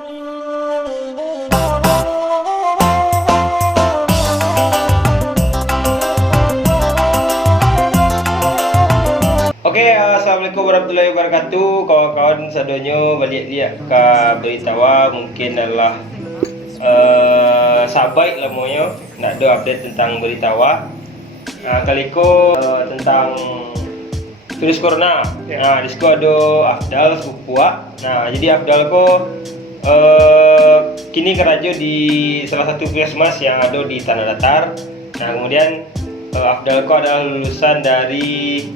Oke, assalamualaikum warahmatullahi wabarakatuh. Kawan-kawan sadonyo balik dia ke beritawa mungkin adalah sahabat lamonyo nak do update tentang beritawa. Kali ko tentang virus corona. Nah, di situ ada Afdal Supua. Nah, jadi Afdal ko kini kerja di salah satu puskesmas yang ada di Tanah Datar. Nah, kemudian Afdal ko adalah lulusan dari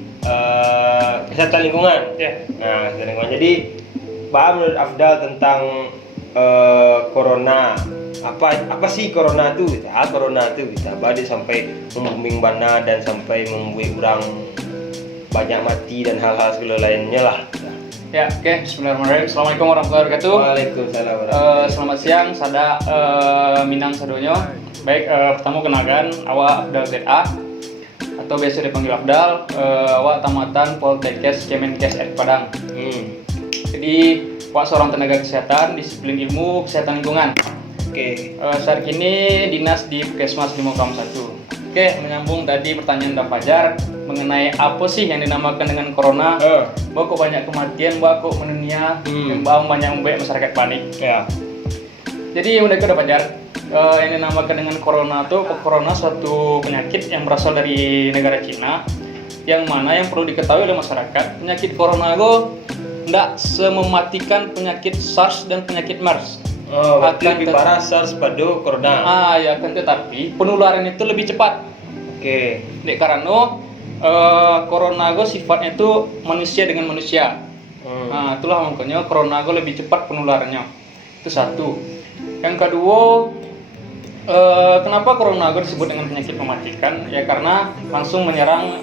kesehatan lingkungan. Nah, kesehatan lingkungan. Jadi, paham menurut Afdal tentang corona. Apa sih corona itu? Corona itu kita balik sampai membooming bana dan sampai membuat orang banyak mati dan hal-hal segala lainnya lah. Ya, oke. Bismillahirrahmanirrahim. Assalamualaikum warahmatullahi wabarakatuh. Waalaikumsalam warahmatullahi Selamat siang, sada Minang sadonyo. Baik, pertama kenalkan awak Afdal ZA atau biasa dipanggil Afdal. Awak tamatan Poltekkes Kemenkes R Padang. Jadi, awak seorang tenaga kesehatan disiplin ilmu kesehatan lingkungan. Oke. Saat kini dinas di Puskesmas Limokam 1. Oke, menyambung tadi pertanyaan Dah Fajar mengenai apa sih yang dinamakan dengan corona. Bahwa kok banyak kematian, bahwa kok mendunia, bahwa banyak membuat masyarakat panik. Ya. Jadi mereka Dah Fajar, yang dinamakan dengan corona itu, corona suatu penyakit yang berasal dari negara Cina, yang mana yang perlu diketahui oleh masyarakat, penyakit corona itu tidak semematikan penyakit SARS dan penyakit MERS. Akan lebih parah SARS pada corona. Ya, kan, tetapi penularan itu lebih cepat. Oke. Dek karena corona itu sifatnya itu manusia dengan manusia. Nah, itulah makanya corona itu lebih cepat penularannya. Itu satu. Yang kedua, kenapa corona itu disebut dengan penyakit mematikan? Ya karena langsung menyerang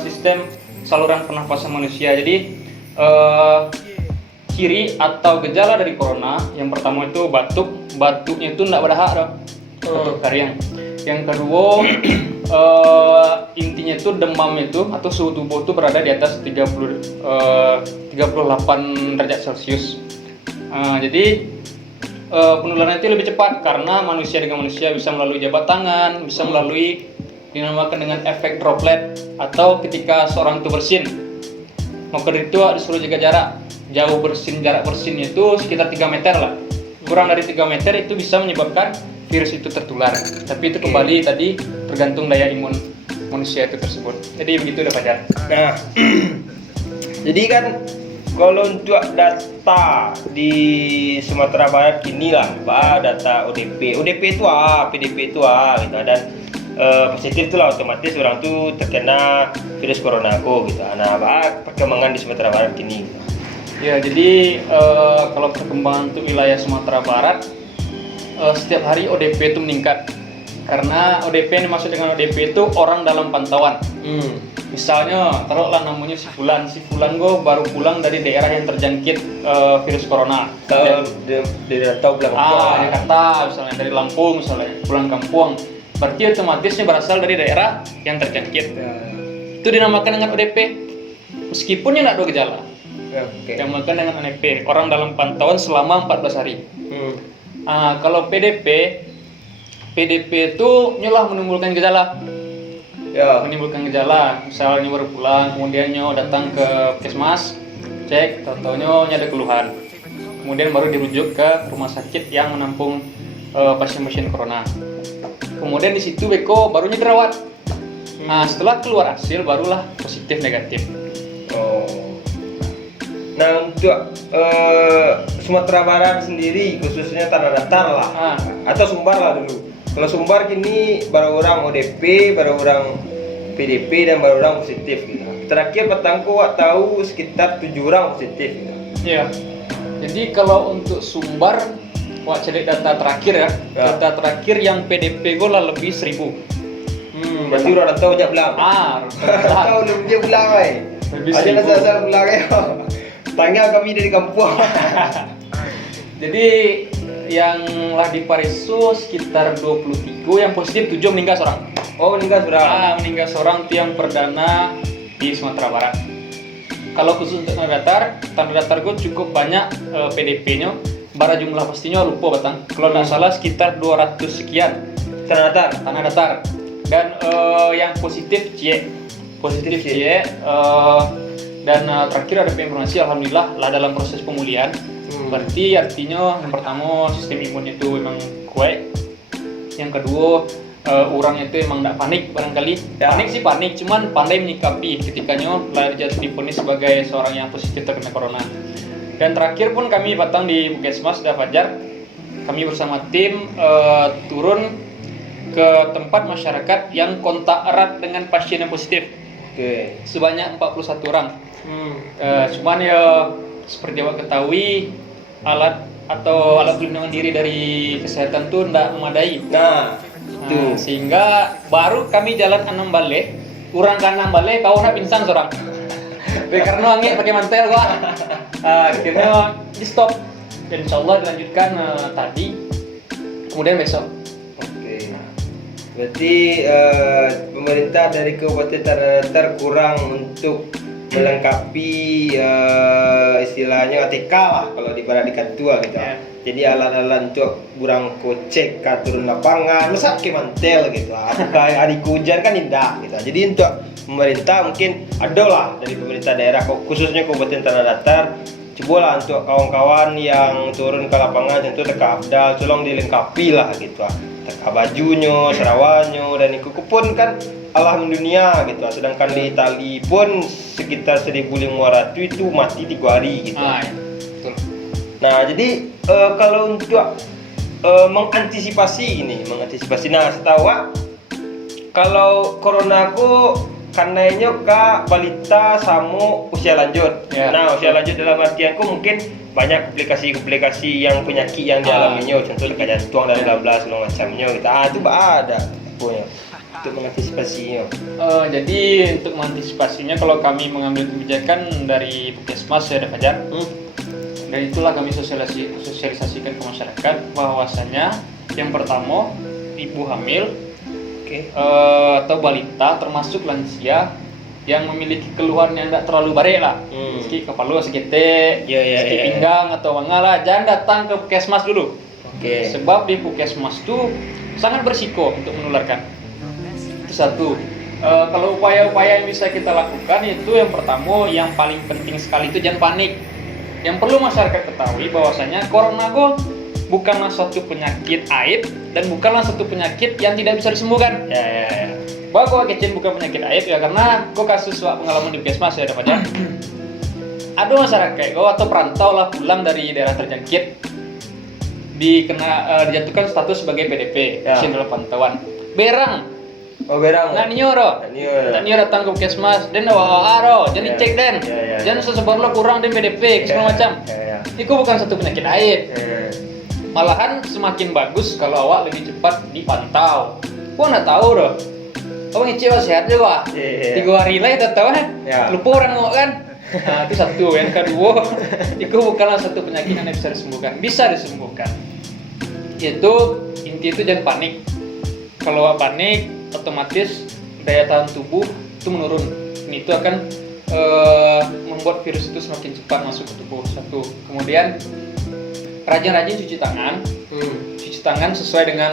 sistem saluran pernapasan manusia. Jadi ciri atau gejala dari corona yang pertama itu batuknya itu tidak berdahak dong, batuk kering. Yang kedua intinya itu demam itu atau suhu tubuh itu berada di atas 38 derajat Celcius. Jadi penularan itu lebih cepat karena manusia dengan manusia bisa melalui jabat tangan, bisa melalui dinamakan dengan efek droplet, atau ketika seorang itu bersin maka itu disuruh jaga jarak jauh jarak bersinnya itu sekitar 3 meter lah, kurang dari 3 meter itu bisa menyebabkan virus itu tertular. Tapi itu kembali tadi tergantung daya imun manusia itu tersebut. Jadi begitu Dah Fajar. Nah, jadi kan kalau untuk data di Sumatera Barat kini lah, data ODP itu PDP itu gitu, dan positif itu lah otomatis orang tuh terkena virus corona gitu. Nah, perkembangan di Sumatera Barat kini. Ya, jadi kalau perkembangan untuk wilayah Sumatera Barat, setiap hari ODP itu meningkat. Karena ODP yang dimaksud dengan ODP itu orang dalam pantauan. Misalnya, taruhlah namanya si Fulan gue baru pulang dari daerah yang terjangkit virus corona. Tahu bilang Jakarta misalnya, dari Lampung misalnya, pulang kampung. Berarti otomatisnya berasal dari daerah yang terjangkit. Itu dinamakan dengan ODP. Meskipun tidak ada gejala. Yang makan dengan ODP, orang dalam pantauan selama 14 hari. Kalau PDP itu nyolah menimbulkan gejala. Menimbulkan gejala, misalnya baru pulang, kemudian datang ke puskesmas, cek, tahu-tahunya ada keluhan. Kemudian baru dirujuk ke rumah sakit yang menampung pasien-pasien corona. Kemudian di situ beko barunya dirawat. Setelah keluar hasil barulah positif negatif. Nah, untuk Sumatera Barat sendiri khususnya Tanah Datar lah, atau Sumbar lah dulu. Kalau Sumbar kini baru orang ODP, baru orang PDP, dan baru orang positif gitu. Terakhir petangku tahu sekitar 7 orang positif gitu. Iya. Jadi kalau untuk Sumbar, cek data terakhir ya. Data terakhir yang PDP gue lah lebih 1000. Berarti orang tahu aja belang. Tahu lebih dia belang lebih 1000. Ada asal belang Tanya kami dari kampung. Jadi yang lah di Parisu sekitar 23, yang positif 7, meninggal seorang. Meninggal seorang. Meninggal seorang itu yang perdana di Sumatera Barat. Kalau khusus untuk Tanah Datar gue cukup banyak PDP-nya. bara jumlah pastinya lupa batang. Kalau nggak salah sekitar 200 sekian tanah datar. Dan yang positif positif C. C. Dan terakhir ada informasi alhamdulillah lah dalam proses pemulihan. Berarti artinya yang pertama sistem imunnya itu memang kuat. Yang kedua orangnya itu emang tidak panik barangkali. Ya. Panik sih panik, cuman pandai menyikapi ketikanya lah jatuh divonis sebagai seorang yang positif terkena corona. Dan terakhir pun kami batang di Puskesmas Fajar, kami bersama tim turun ke tempat masyarakat yang kontak erat dengan pasien yang positif. Oke. Sebanyak 41 orang. Cuman ya seperti yang ketahui alat pelindungan diri dari kesehatan tuh tidak memadai. Nah, itu. Sehingga baru kami jalan 6 balik, kurang ke 6 balik kau nak pingsan seorang. Karena angin pakai mantel gua. Akhirnya di stop. Dan insyaallah dilanjutkan tadi, kemudian besok. Oke. Berarti pemerintah dari Kabupaten Tanah Datar kurang untuk melengkapi istilahnya ATK lah kalau di Barat Ketua gitu. Ya. Jadi alat-alat untuk kurang kocek turun lapangan, masa pakai mantel gitu. Apakah hari hujan kan indah gitu. Jadi untuk pemerintah mungkin ada lah dari pemerintah daerah khususnya Kabupaten Tanah Datar, cobalah untuk kawan-kawan yang turun ke lapangan tentu teka Afdal tolong dilengkapi lah gitu. Teka bajunya, serawannya dan itu pun kan Allah mendunia gitu. Sedangkan di Itali pun sekitar 1.500 itu mati 3 hari gitu. Ya, betul. Nah, jadi kalau untuk mengantisipasi. Nah, setahu kalau corona aku kanainya ke balita sama usia lanjut. Ya. Nah, usia lanjut dalam artianku mungkin banyak komplikasi-komplikasi yang penyakit yang dialaminya, contohnya kayak jantung dan bla bla segala macamnya gitu. Itu ada punya untuk mengantisipasinya. Jadi untuk mengantisipasinya kalau kami mengambil kebijakan dari Puskesmas Fajar, dan itulah kami sosialisasikan ke masyarakat bahwasanya yang pertama ibu hamil atau balita termasuk lansia yang memiliki keluhan yang tidak terlalu baik lah, sakit kepala, sakit sakit pinggang atau mangala, jangan datang ke Puskesmas dulu. Sebab di Puskesmas itu sangat berisiko untuk menularkan. Itu satu. Kalau upaya-upaya yang bisa kita lakukan itu yang pertama, yang paling penting sekali itu jangan panik. Yang perlu masyarakat ketahui bahwasanya corona itu bukanlah suatu penyakit aib dan bukanlah suatu penyakit yang tidak bisa disembuhkan. Bahwa gua kecil bukan penyakit aib ya, karena gua kasus pengalaman di Puskesmas ya dapatnya. Ada masyarakat gua atau perantau lah pulang dari daerah terjangkit dijatuhkan status sebagai PDP, pasien dalam pantauan. Berang. Nah nioro datang ke Puskesmas dan jangan dicek den. Jangan sesebar lo kurang den PDP segala macam. Itu bukan satu penyakit aib. Malahan semakin bagus kalau awak lebih cepat dipantau. Gua nggak tahu doh. Abang ngecek sehat juga. 3 hari lah itu tahu kan? Lupa orang mau kan? Nah, itu satu. Yang kedua, itu bukanlah satu penyakit yang bisa disembuhkan. Bisa disembuhkan. Itu inti itu jangan panik. Kalau panik, otomatis daya tahan tubuh itu menurun. Itu akan membuat virus itu semakin cepat masuk ke tubuh. Satu. Kemudian rajin-rajin cuci tangan. Cuci tangan sesuai dengan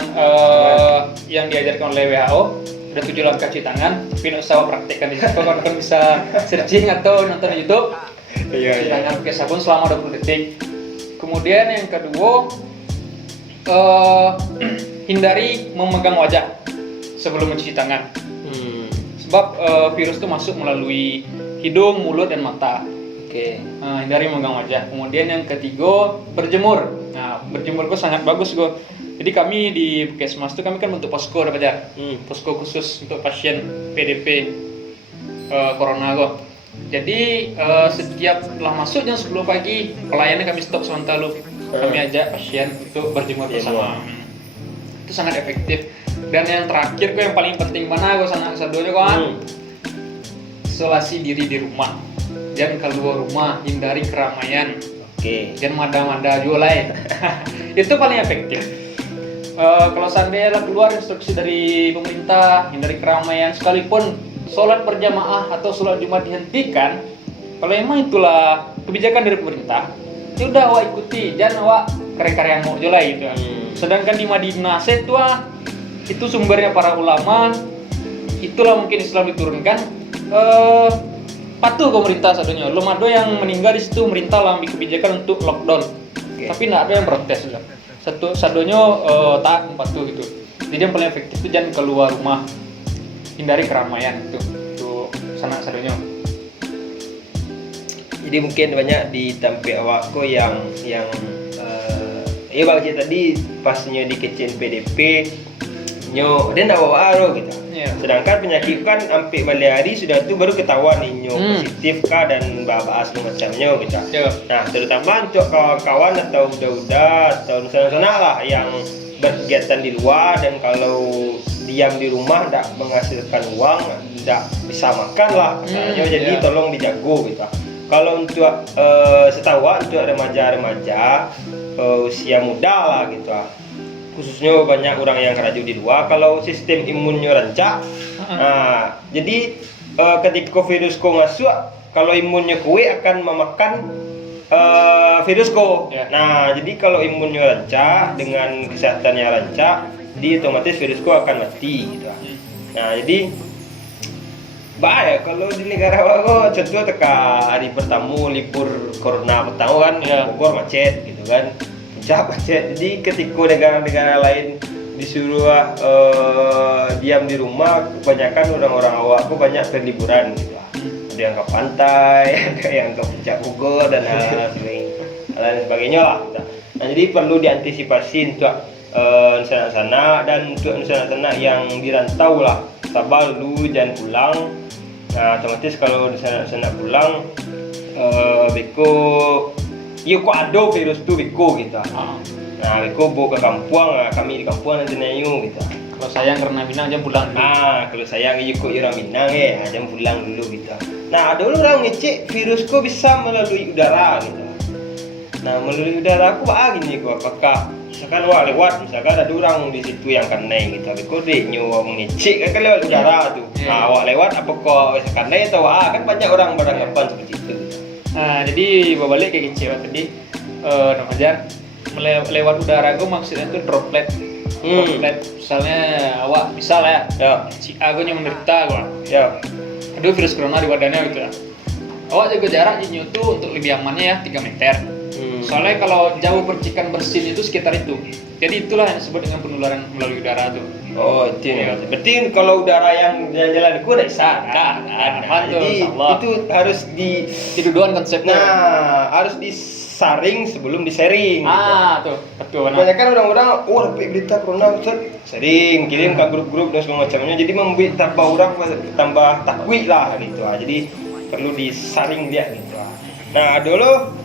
yang diajarkan oleh WHO. Ada 7 langkah cuci tangan, tapi nggak usah praktekkan di situ, kan bisa searching atau nonton di YouTube. Cuci tangan pakai sabun selama 20 detik. Kemudian yang kedua, hindari memegang wajah sebelum mencuci tangan. Sebab virus itu masuk melalui hidung, mulut, dan mata. Hindari memegang wajah. Kemudian yang ketiga, berjemur. Nah, berjemur itu sangat bagus gue. Jadi kami di Puskesmas itu kami kan bentuk posko dapat ya, posko khusus untuk pasien PDP corona kok. Jadi setiap telah masuk jam 10 pagi pelayannya kami stop sementara. Kami ajak pasien untuk berjemur bersama. Itu sangat efektif. Dan yang terakhir yang paling penting mana gue sangat sadonya kan, isolasi diri di rumah. Jangan keluar rumah, hindari keramaian. Jangan mada-mada jualai. Itu paling efektif. Kalau seandainya keluar instruksi dari pemerintah, hindari keramaian, sekalipun sholat berjamaah atau sholat Jumat dihentikan, kalau memang itulah kebijakan dari pemerintah, ya udah awak ikuti, jangan awak karya-karya mau lah gitu. Sedangkan di Madinah itu sumbernya para ulama, itulah mungkin Islam diturunkan. Patuh pemerintah sadonya, belum ada yang meninggal di situ, merintah lah ambil kebijakan untuk lockdown, tapi nggak ada yang protes lah. Sadonya taat patuh gitu. Jadi yang paling efektif itu jangan keluar rumah, hindari keramaian itu sana sadonya. Jadi mungkin banyak di tempat awakku yang bang Cik tadi pasnya di kecil PDP nyo dia ndak bawa aro gitu. Yeah. Sedangkan penyakit kan sampai balik hari sudah tu baru ketahuan nih nyo positif kah dan bahas macamnya gitu. Yeah. Nah, terutama untuk kawan-kawan atau udah atau sana-sana lah yang berkegiatan di luar dan kalau diam di rumah tidak menghasilkan uang, tidak bisa makan lah misalnya, jadi tolong dijago gitu. Kalau untuk setahu untuk remaja-remaja usia muda lah gitu, khususnya banyak orang yang kerja di luar, kalau sistem imunnya rancak, nah jadi ketika virus masuk, kalau imunnya kuat akan memakan virus Nah jadi kalau imunnya rancak dengan kesehatannya rancak, di otomatis virus akan mati gitu. Nah jadi bahaya kalau di negara aku contoh teka hari pertama libur corona pertama kan Bogor macet gitu kan, puncak macet. Jadi ketika negara-negara lain disuruh diam di rumah, kebanyakan orang-orang awakku banyak berliburan gitu. Ada yang ke pantai, ada yang ke puncak Bogor dan lain sebagainya lah gitu. Nah jadi perlu diantisipasi untuk sana-sana dan untuk sana-sana yang dirantau lah, sabar dulu jangan pulang. Nah otomatis kalau di sana pulang beko kok ada virus tu beko gitu. Nah beko bawa ke kampung, kami di kampung nanti nayu gitu. Kalau sayang karena Minang jangan pulang dulu. Kalau sayang ikut orang Minang jangan pulang dulu gitu. Nah ada orang ngecek virus kok bisa melalui udara gitu. Nah melalui udara aku gini kok apakah misalkan misalkan ada orang di situ yang kena gitu, tapi kok dia mengecek kan lewat udara tuh. Nah awak lewat apa kok kena atau kan banyak orang beranggapan seperti itu. Nah jadi balik kayak kecil tadi, Namajar lewat udara gue maksudnya itu droplet. Misalnya awak misal ya. Si A gue menderita gue. Ya. Aduh virus corona di badannya gitu ya. Awak jaga jarak di tuh untuk lebih amannya ya 3 meter. Soalnya kalau jauh percikan bersin itu sekitar itu. Jadi itulah yang disebut dengan penularan melalui udara tuh. Oh itu ya. Berarti kalau udara yang jalan-jalan itu udah bisa. Jadi itu harus didudukan konsepnya. Nah harus disaring sebelum disaring. Tuh betul. Kebanyakan orang-orang dapat berita corona sering kirim ke grup-grup dan segala macamnya. Jadi membuat tambah takwik lah gitu. Jadi perlu disaring dia gitu. Nah dulu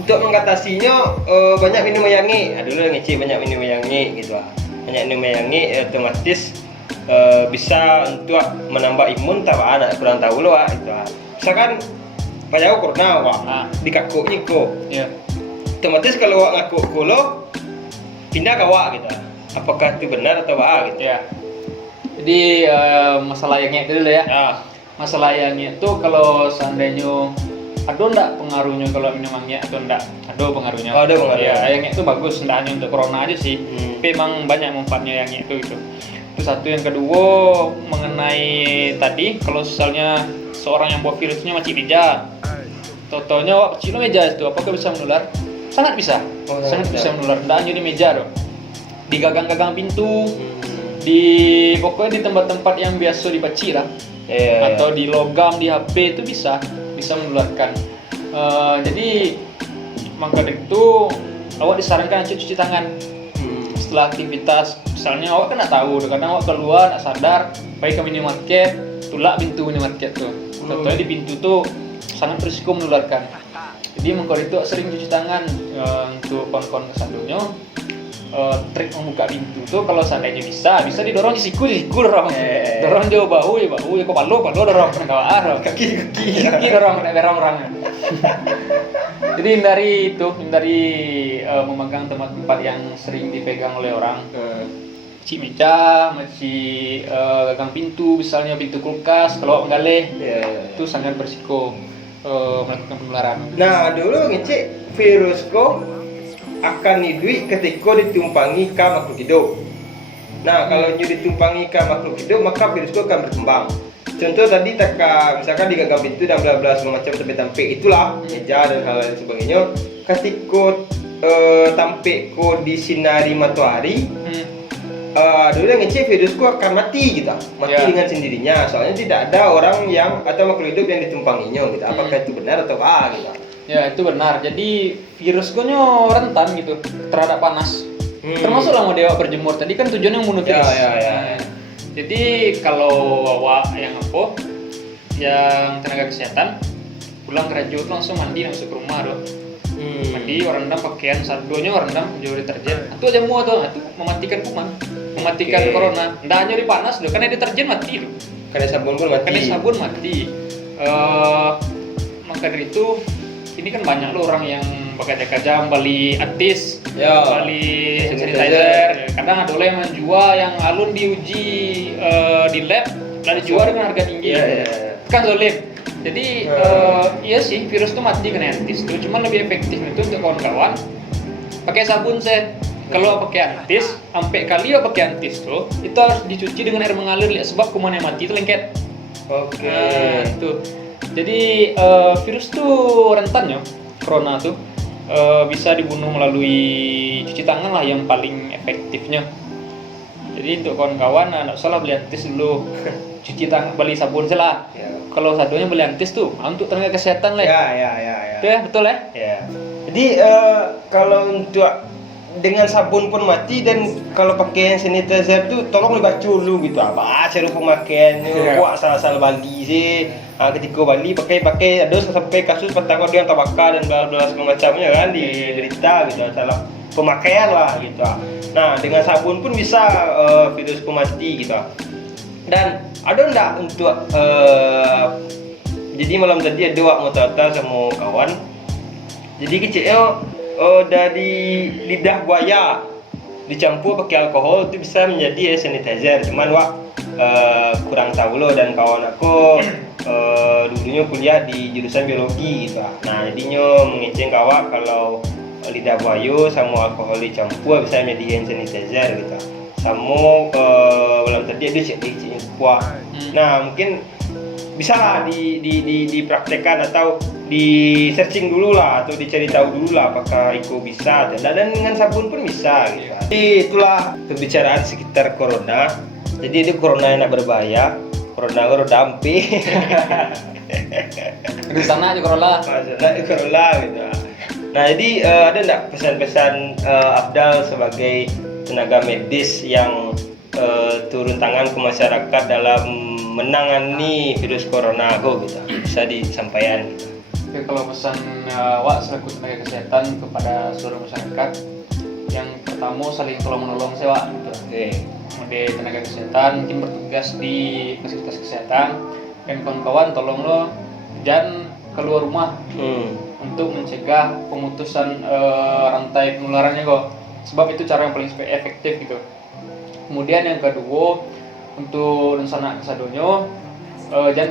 untuk mengatasinya banyak minum yangi. Dulu ngecek banyak minum yangi gitu. Banyak minum yangi otomatis bisa untuk menambah imun anak kurang tahu loh gitu. Misalkan payau corona di kaku niko. Otomatis kalau ngaku kulo pindah ke gitu. Apakah itu benar atau gitu ya. Jadi masalah yangi dulu ya. Masalah yangi itu kalau seandainya ada enggak pengaruhnya kalau minum yangi atau enggak? Ada pengaruhnya. Ada pengaruhnya. Ya, yangi itu bagus, enggak hanya untuk corona aja sih. Tapi memang banyak manfaatnya yangi itu gitu. Itu satu. Yang kedua mengenai tadi kalau misalnya seorang yang bawa virusnya macam meja. Totonya wak kecil meja itu apakah bisa menular? Sangat bisa. Sangat bisa menular. Enggak hanya di meja dong. Di gagang-gagang pintu. Pokoknya di tempat-tempat yang biasa dibaci lah. Atau di logam di HP itu bisa menularkan. Jadi maka dari itu awak disarankan cuci tangan setelah aktivitas. Misalnya awak kan nak tahu, kadang awak keluar nak sadar, pergi ke minimarket, tulak pintu minimarket tuh. Contohnya di pintu tuh sangat berisiko menularkan. Jadi maka dari itu sering cuci tangan untuk kawan-kawan kesandunya. Trik membuka pintu tuh kalau seandainya bisa didorong di siku dorong. Dorong jauh bahu ya kok palu dorong kena kaki dorong kena orang. Jadi hindari memegang tempat-tempat yang sering dipegang oleh orang. Meja, gagang pintu, misalnya pintu kulkas, kalau menggalih itu sangat berisiko. melakukan penularan. Nah, dulu ngecek virus kok akan hidup ketika ditumpangi ke makhluk hidup. Nah, kalau ditumpangi ke makhluk hidup, maka virus kok akan berkembang. Contoh tadi misalkan di gagam itu dan bla bla segala macam sampai tampe itulah meja dan hal lain sebagainya. Ketika tampe ko disinari matahari, dulu yang ngecek virusku akan mati gitu, mati dengan sendirinya. Soalnya tidak ada orang yang atau makhluk hidup yang ditumpanginya gitu. Apakah itu benar atau apa gitu? Ya itu benar. Jadi virusku rentan gitu terhadap panas. Termasuklah mau dewa berjemur tadi kan tujuannya membunuh virus. Ya. Jadi kalau awak yang tenaga kesehatan pulang kerja itu langsung mandi masuk ke rumah doh. Mandi rendam pakaian sadonya rendam jauh deterjen. Itu aja semua tuh, itu mematikan kuman, mematikan corona. Nggak hanya di panas doh, karena deterjen mati doh. Karena sabun pun mati. Maka dari itu ini kan banyak loh orang yang bekerja beli antis, beli sanitizer. Kadang ada yang menjual yang alun diuji di lab, lalu dijual dengan harga tinggi. Kan zolim. Jadi iya sih virus itu mati kena antis tuh, cuman lebih efektif itu untuk kawan-kawan pakai sabun saya. Kalau pakai antis, sampai kali ya pakai antis tuh, itu harus dicuci dengan air mengalir lihat sebab kuman yang mati itu lengket. Itu. Jadi virus tuh rentan ya, corona tuh bisa dibunuh melalui cuci tangan lah yang paling efektifnya. Jadi untuk kawan-kawan nggak salah beli antis dulu, cuci tangan, beli sabun salah. Kalau sadonya beli antis tuh untuk tenaga kesehatan lah. Ya, betul ya? Ya. Jadi kalau untuk dengan sabun pun mati, dan kalau pakai sanitizer tuh tolong dibaca dulu gitu apa cara pemakaiannya. Kok asal-asal bali sih. Ketika bali pakai ada sampai kasus petangga dia tabaka dan bla bla segala macamnya kan di berita gitu, salah pemakaian lah gitu. Nah, dengan sabun pun bisa virus mati gitu. Dan ada enggak untuk jadi malam tadi ada wak mau tata sama kawan. Jadi kecilnya dari lidah buaya dicampur pakai alkohol itu bisa menjadi sanitizer. Cuman wak kurang tahu loh, dan kawan aku dulunya kuliah di jurusan biologi gitu. Nah, jadinya mengeceng kawak kalau lidah buaya sama alkohol dicampur bisa menjadi hand sanitizer gitu. Sama malam tadi ada cek kuah. Nah, mungkin bisa lah dipraktekkan atau di searching dulu lah, atau dicari tahu dulu lah apakah itu bisa, dan dengan sabun pun bisa gitu. Jadi itulah pembicaraan sekitar corona. Jadi ini corona yang berbahaya, corona dampi. Di sana aja corona gitu. Nah, jadi ada enggak pesan-pesan Afdal sebagai tenaga medis yang turun tangan ke masyarakat dalam menangani virus corona gitu, bisa disampaikan gitu. Oke, kalau pesan wak selaku tenaga kesehatan kepada seluruh masyarakat, yang pertama saling tolong menolong sih wak gitu. Kemudian tenaga kesehatan mungkin bertugas di fasilitas kesehatan, dan kawan-kawan tolong lo jangan keluar rumah untuk mencegah pemutusan rantai penularannya kok, sebab itu cara yang paling efektif gitu. Kemudian yang kedua, untuk rencana kesadonyo jangan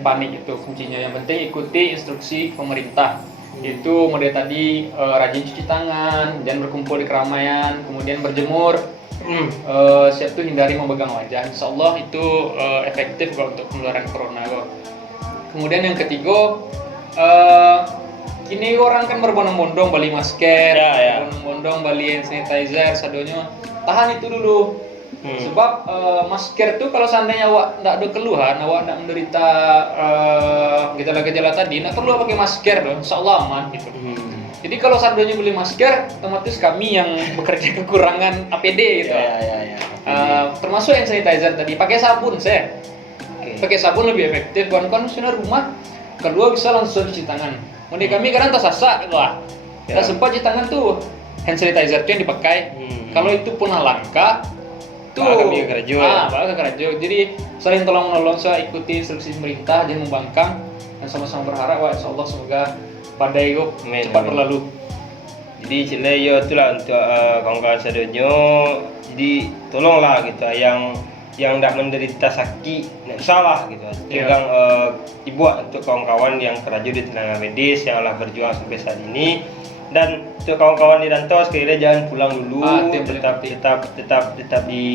panik itu kuncinya. Yang penting ikuti instruksi pemerintah. Itu model tadi rajin cuci tangan, jangan berkumpul di keramaian, kemudian berjemur. Siap tuh hindari memegang wajah. Insyaallah itu efektif kalau untuk penularan corona kok. Kemudian yang ketiga, kini orang kan berbondong-bondong beli masker, berbondong-bondong beli hand sanitizer, sadonyo tahan itu dulu. Sebab masker tuh kalau seandainya awak tidak ada keluhan, awak tidak menderita gejala-gejala tadi, tidak perlu pakai masker dong, insyaallah aman gitu. Jadi kalau seandainya beli masker, otomatis kami yang bekerja kekurangan APD gitu. Termasuk hand sanitizer tadi, pakai sabun saya. Pakai sabun lebih efektif. Kawan-kawan sudah rumah, kedua bisa langsung cuci tangan. Kemudian kami kadang tersasak gitu lah. Kita sempat cuci tangan tuh hand sanitizer yang dipakai. Kalau itu punah langka, tuh bakal kerajo. Jadi saling tolong menolong, saya ikuti instruksi pemerintah, jangan membangkang, dan sama-sama berharap insyaallah semoga badai itu cepat berlalu. Jadi cile yo itulah untuk kawan-kawan sadonyo. Jadi tolonglah gitu yang yang tidak menderita sakit tidak salah gitu. Iya. Tinggal dibuat untuk kawan-kawan yang prajurit tenaga medis yang telah berjuang sampai saat ini. Dan untuk kawan-kawan di rantau sekali jangan pulang dulu, Itu yang paling tetap di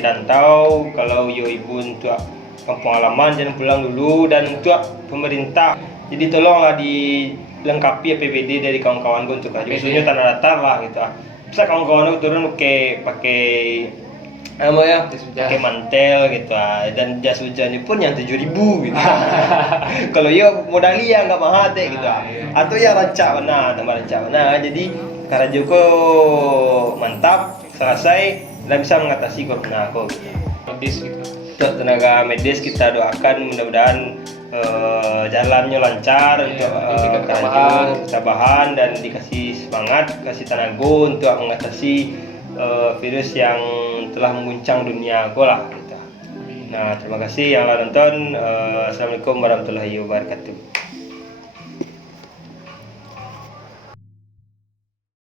rantau. Kalau yo ibu untuk kampung halaman jangan pulang dulu, dan untuk pemerintah jadi tolonglah dilengkapi APBD dari kawan-kawan gue untuk khususnya tanah datar lah gitu. Bisa kawan-kawan gue turun pakai apa ya, Jas hujan. pakai mantel gitu dan jas hujannya pun yang 7.000 gitu. Kalau ya modali ya nggak mahal deh gitu. Iya. Atau ya rancak benar, tambah rancak benar. Jadi karena Joko mantap selesai dan bisa mengatasi corona kok. Gitu. Medis gitu. Untuk tenaga medis kita doakan mudah-mudahan jalannya lancar untuk diberikan ketabahan dan dikasih semangat, kasih tenaga untuk mengatasi virus yang telah mengguncang dunia aku lah gitu. Nah, terima kasih yang telah nonton. Assalamualaikum warahmatullahi wabarakatuh.